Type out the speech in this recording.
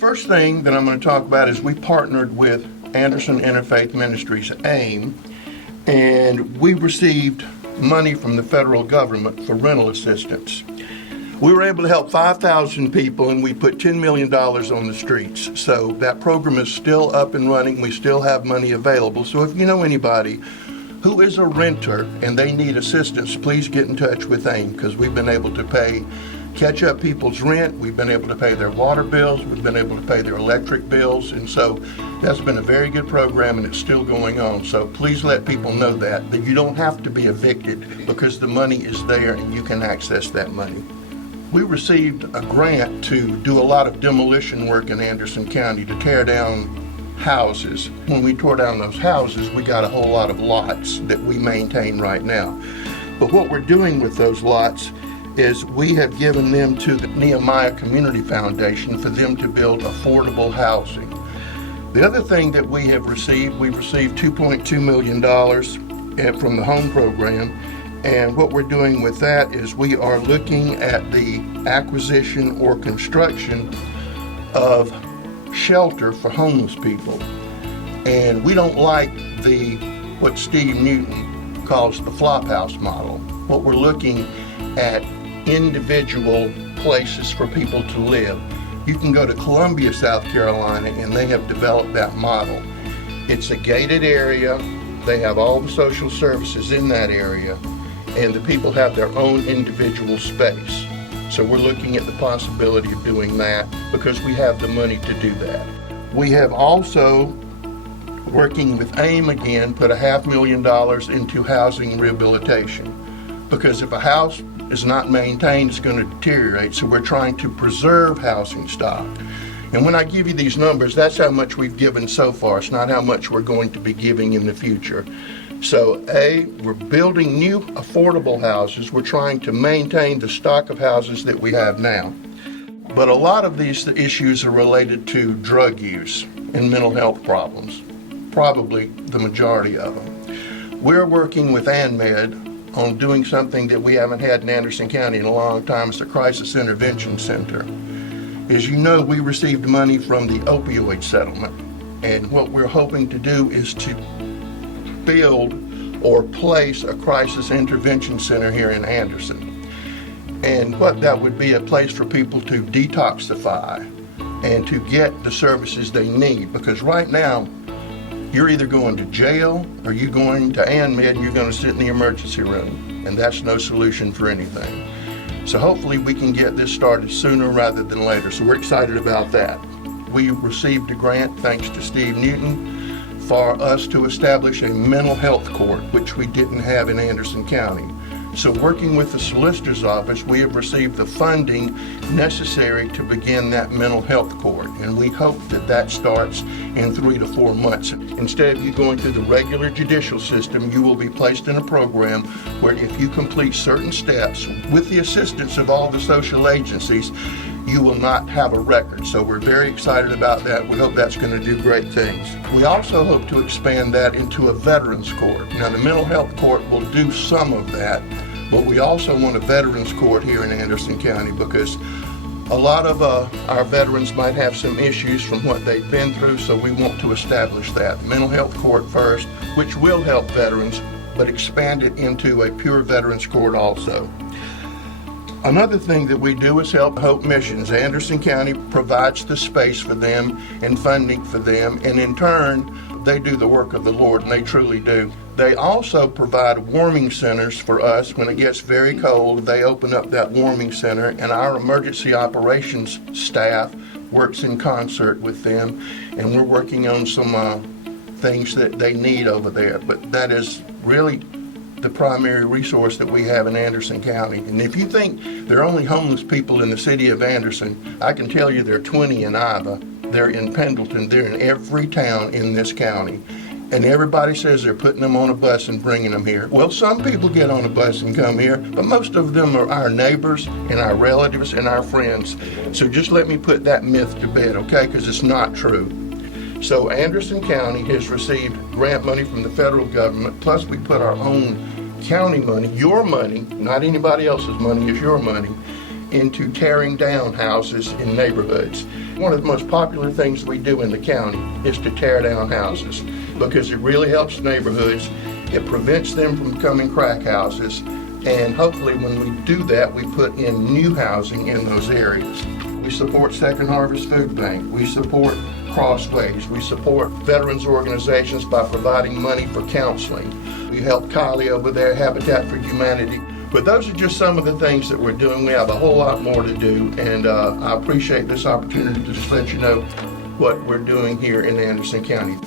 First thing that I'm going to talk about is we partnered with Anderson Interfaith Ministries, AIM, and we received money from the federal government for rental assistance. We were able to help 5,000 people, and we put $10 million on the streets. So that program is still up and running. We still have money available. So if you know anybody who is a renter and they need assistance, please get in touch with AIM, because we've been able to catch up people's rent. We've been able to pay their water bills. We've been able to pay their electric bills. And so that's been a very good program, and it's still going on. So please let people know that you don't have to be evicted, because the money is there and you can access that money. We received a grant to do a lot of demolition work in Anderson County to tear down houses. When we tore down those houses, we got a whole lot of lots that we maintain right now. But what we're doing with those lots is we have given them to the Nehemiah Community Foundation for them to build affordable housing. The other thing that we received $2.2 million from the home program. And what we're doing with that is we are looking at the acquisition or construction of shelter for homeless people. And we don't like what Steve Newton calls the flop house model. What we're looking at individual places for people to live. You can go to Columbia, South Carolina, and they have developed that model. It's a gated area. They have all the social services in that area, and the people have their own individual space. So we're looking at the possibility of doing that because we have the money to do that. We have also, working with AIM again, put $500,000 into housing rehabilitation, because if a house is not maintained, it's going to deteriorate. So we're trying to preserve housing stock. And when I give you these numbers, that's how much we've given so far. It's not how much we're going to be giving in the future. So we're building new affordable houses. We're trying to maintain the stock of houses that we have now. But a lot of these issues are related to drug use and mental health problems, probably the majority of them. We're working with ANMED on doing something that we haven't had in Anderson County in a long time. It's a crisis intervention center. As you know, we received money from the opioid settlement, and what we're hoping to do is to build or place a crisis intervention center here in Anderson. And what that would be, a place for people to detoxify and to get the services they need, because right now you're either going to jail or you're going to ANMED and you're going to sit in the emergency room, and that's no solution for anything. So hopefully we can get this started sooner rather than later. So we're excited about that. We received a grant, thanks to Steve Newton, for us to establish a mental health court, which we didn't have in Anderson County. So working with the solicitor's office, we have received the funding necessary to begin that mental health court. And we hope that that starts in 3 to 4 months. Instead of you going through the regular judicial system, you will be placed in a program where if you complete certain steps with the assistance of all the social agencies, you will not have a record. So we're very excited about that. We hope that's going to do great things. We also hope to expand that into a veterans court. Now, the mental health court will do some of that, but we also want a veterans court here in Anderson County, because a lot of our veterans might have some issues from what they've been through, so we want to establish that. Mental health court first, which will help veterans, but expand it into a pure veterans court also. Another thing that we do is help Hope Missions. Anderson County provides the space for them and funding for them, and in turn, they do the work of the Lord, and they truly do. They also provide warming centers for us. When it gets very cold, they open up that warming center, and our emergency operations staff works in concert with them, and we're working on some things that they need over there. But that is really the primary resource that we have in Anderson County. And if you think there are only homeless people in the city of Anderson, I can tell you there are 20 in Iva, they're in Pendleton, they're in every town in this county. And everybody says they're putting them on a bus and bringing them here. Well, some people get on a bus and come here, but most of them are our neighbors and our relatives and our friends. So just let me put that myth to bed, okay? Because it's not true. So Anderson County has received grant money from the federal government, plus we put our own county money, your money, not anybody else's money, it's your money, into tearing down houses in neighborhoods. One of the most popular things we do in the county is to tear down houses because it really helps neighborhoods. It prevents them from becoming crack houses, and hopefully when we do that, we put in new housing in those areas. We support Second Harvest Food Bank. We support Crossways. We support veterans organizations by providing money for counseling. We help Kylie over there, Habitat for Humanity. But those are just some of the things that we're doing. We have a whole lot more to do, and I appreciate this opportunity to just let you know what we're doing here in Anderson County.